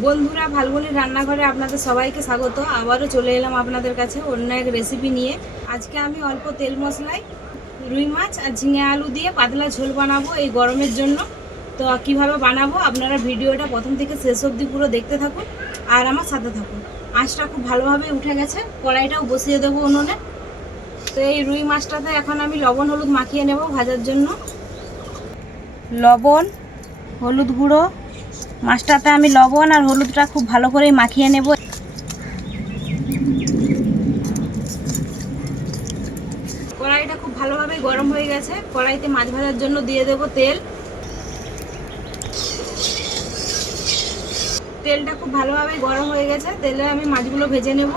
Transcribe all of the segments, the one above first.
বন্ধুরা ফাল্গুনি রান্নাঘরে আপনাদের সবাইকে স্বাগত। আবারও চলে এলাম আপনাদের কাছে অন্য এক রেসিপি নিয়ে। আজকে আমি অল্প তেল মশলায় রুই মাছ আর ঝিঙে আলু দিয়ে পাতলা ঝোল বানাবো এই গরমের জন্য। তো কীভাবে বানাবো আপনারা ভিডিওটা প্রথম থেকে শেষ অবধি পুরো দেখতে থাকুন আর আমার সাথে থাকুন। আঁচটা খুব ভালোভাবে উঠে গেছে, কড়াইটাও বসিয়ে দেবো উনুনে। তো এই রুই মাছটাতে এখন আমি লবণ, হলুদ মাখিয়ে নেব ভাজার জন্য। লবণ, হলুদ গুঁড়ো মাছটাতে আমি লবণ আর হলুদটা খুব ভালো করে মাখিয়ে নেব। কড়াইটা খুব ভালোভাবে গরম হয়ে গেছে। কড়াইতে মাছ ভাজার জন্য দিয়ে দেব তেল। তেলটা খুব ভালোভাবে গরম হয়ে গেছে। তেলে আমি মাছগুলো ভেজে নেব।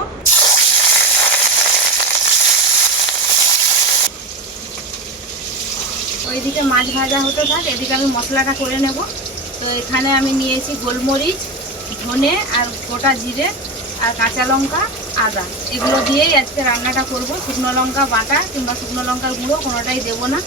ওইদিকে মাছ ভাজা হতে থাক, এদিকে আমি মশলাটা করে নেব। তো এখানে আমি নিয়েছি গোলমরিচ, ধনে আর গোটা জিরে আর কাঁচা লঙ্কা, আদা। এগুলো দিয়েই আজকে রান্নাটা করব। শুকনো লঙ্কা বাটা কিংবা শুকনো লঙ্কার গুঁড়ো কোনোটাই দেবো না।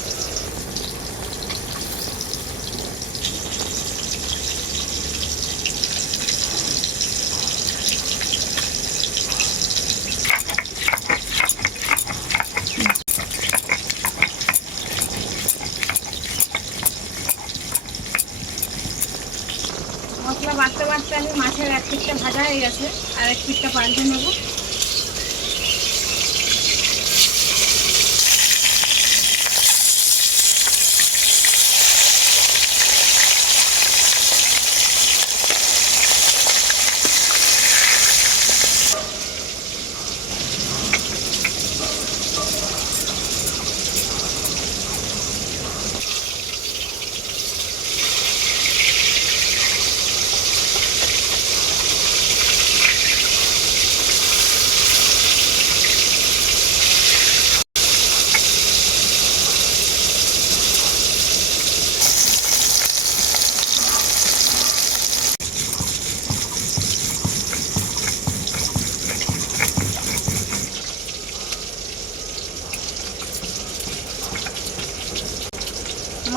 বাড়তে বাটতে আমি মাছের এক পিঠটা ভাজা হয়ে গেছে আর এক পিঠটা পাল্টে নেব।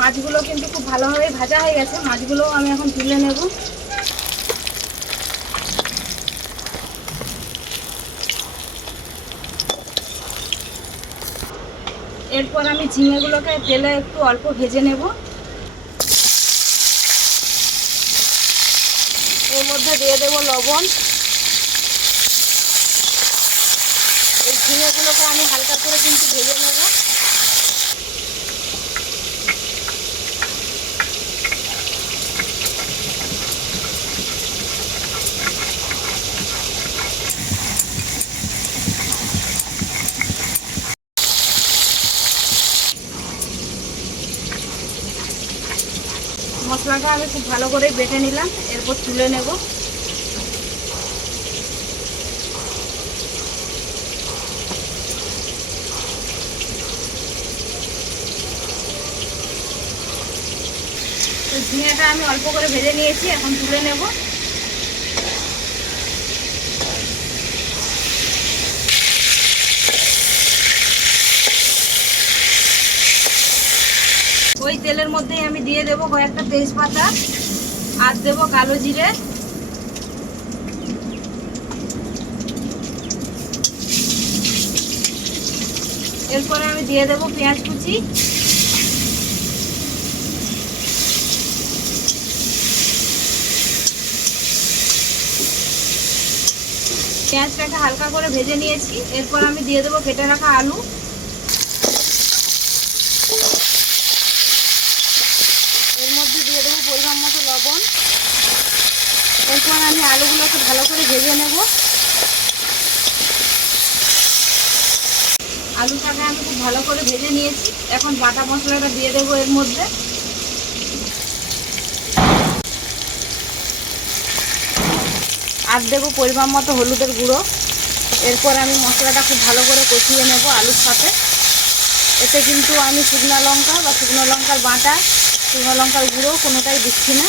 মাছগুলো কিন্তু খুব ভালোভাবে ভাজা হয়ে গেছে। মাছগুলো আমি এখন তুলে নেব। এরপর আমি ঝিঙেগুলোকে তেলে একটু অল্প ভেজে নেব। এর মধ্যে দিয়ে দেবো লবণ। এই ঝিঙেগুলোকে আমি হালকা করে কিন্তু ভেজে নেব। মশলাটা আমি খুব ভালো করে বেটে নিলাম, এরপর তুলে নেব। ঝিঙেটা আমি অল্প করে ভেজে নিয়েছি, এখন তুলে নেব। দিয়ে দেবো কয়েকটা তেজপাতা, আর দেবো কালো জিরে। এরপরে আমি দিয়ে দেবো পেঁয়াজ কুচি। পেঁয়াজটাকে হালকা করে ভেজে নিয়েছি। এরপর আমি দিয়ে দেবো কেটে রাখা আলু এর মধ্যে দিয়ে দেবো পরিমাণ মতো লবণ এরপর আমি আলুগুলোকে ভালো করে ভেজে নেব। আলুটাকে আমি খুব ভালো করে ভেজে নিয়েছি। এখন বাটা মশলাটা দিয়ে দেবো এর মধ্যে। আর দেবো পরিমাণ মতো হলুদের গুঁড়ো। এরপর আমি মশলাটা খুব ভালো করে কষিয়ে নেব আলুর সাথে। এতে কিন্তু আমি শুকনো লঙ্কা বা শুকনো লঙ্কার বাটা, শুকনো লঙ্কার গুঁড়ো কোনোটাই দিচ্ছি না।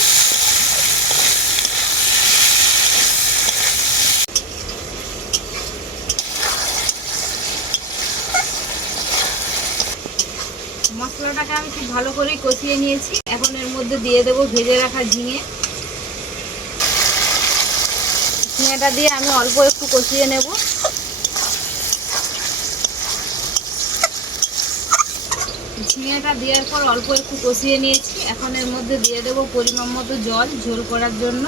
মশলাটাকে আমি খুব ভালো করে কষিয়ে নিয়েছি। এখন এর মধ্যে দিয়ে দেবো ভেজে রাখা ঝিঙে। ঝিঙেটা দিয়ে আমি অল্প একটু কষিয়ে নেব। ঝিঙেটা দেওয়ার পর অল্প একটু কষিয়ে নিয়েছি। এখন এর মধ্যে দিয়ে দেবো পরিমাণ মতো জল, ঝোল করার জন্য।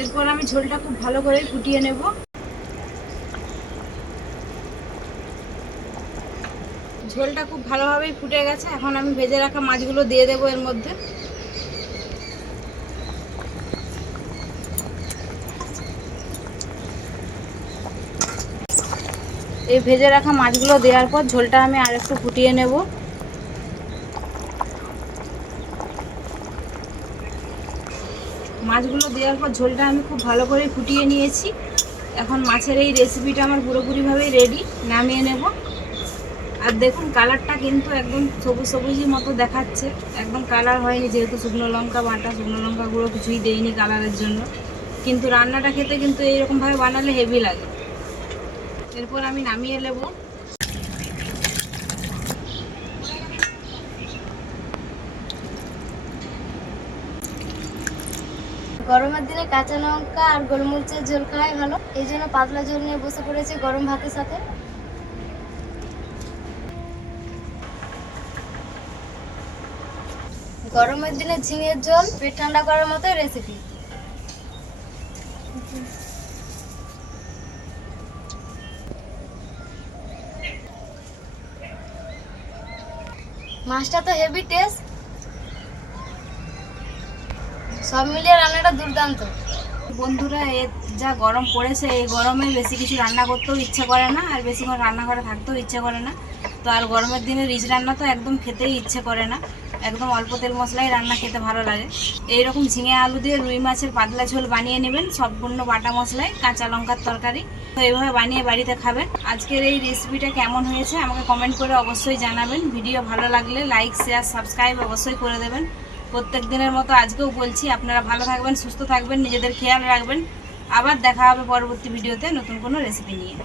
এরপর আমি ঝোলটা খুব ভালো করে ফুটিয়ে নেব। ঝোলটা খুব ভালোভাবেই ফুটে গেছে। এখন আমি ভেজে রাখা মাছগুলো দিয়ে দেবো এর মধ্যে। এই ভেজে রাখা মাছগুলো দেওয়ার পর ঝোলটা আমি আর একটু ফুটিয়ে নেব। মাছগুলো দেওয়ার পর ঝোলটা আমি খুব ভালো করে ফুটিয়ে নিয়েছি। এখন মাছের এই রেসিপিটা আমার পুরোপুরিভাবেই রেডি নামিয়ে নেব। আর দেখুন কালারটা কিন্তু একদম সবুজ সবুজই মতো দেখাচ্ছে। একদম কালার হয়নি, যেহেতু শুকনো লঙ্কা বাটা, শুকনো লঙ্কা গুঁড়ো কিছুই দেইনি কালারের জন্য। কিন্তু রান্নাটা খেতে কিন্তু এইরকমভাবে বানালে হেভি লাগে। এরপর আমি নামিয়ে নেব। গরমের দিনে কাঁচা লঙ্কা আর গোলমরিচের ঝোল খাওয়াই ভালো। এই জন্য পাতলা ঝোল নিয়ে বসে পড়েছি গরম ভাতের সাথে। গরমের দিনে ঝিঙের ঝোল পেট ঠান্ডা করার মতো রেসিপি মাছটা তো হেভি টেস্ট সব মিলিয়ে রান্নাটা দুর্দান্ত। বন্ধুরা, এ যা গরম পড়েছে, এই গরমে বেশি কিছু রান্না করতেও ইচ্ছে করে না, আর বেশিক্ষণ রান্নাঘরে থাকতেও ইচ্ছে করে না। তো আর গরমের দিনে রিচ রান্না তো একদম খেতেই ইচ্ছে করে না। একদম অল্প তেল মশলাই রান্না খেতে ভালো লাগে। এই রকম ঝিঙে আলু দিয়ে রুই মাছের পাতলা ঝোল বানিয়ে নেবেন, সম্পূর্ণ বাটা মশলায় কাঁচা লঙ্কার তরকারি। তো এইভাবে বানিয়ে বাড়িতে খাবেন। আজকের এই রেসিপিটা কেমন হয়েছে আমাকে কমেন্ট করে অবশ্যই জানাবেন। ভিডিও ভালো লাগলে লাইক শেয়ার সাবস্ক্রাইব অবশ্যই করে দেবেন। প্রত্যেক দিনের মতো আজকেও বলছি, আপনারা ভালো থাকবেন, সুস্থ থাকবেন, নিজেদের খেয়াল রাখবেন। আবার দেখা হবে পরবর্তী ভিডিওতে নতুন কোনো রেসিপি নিয়ে।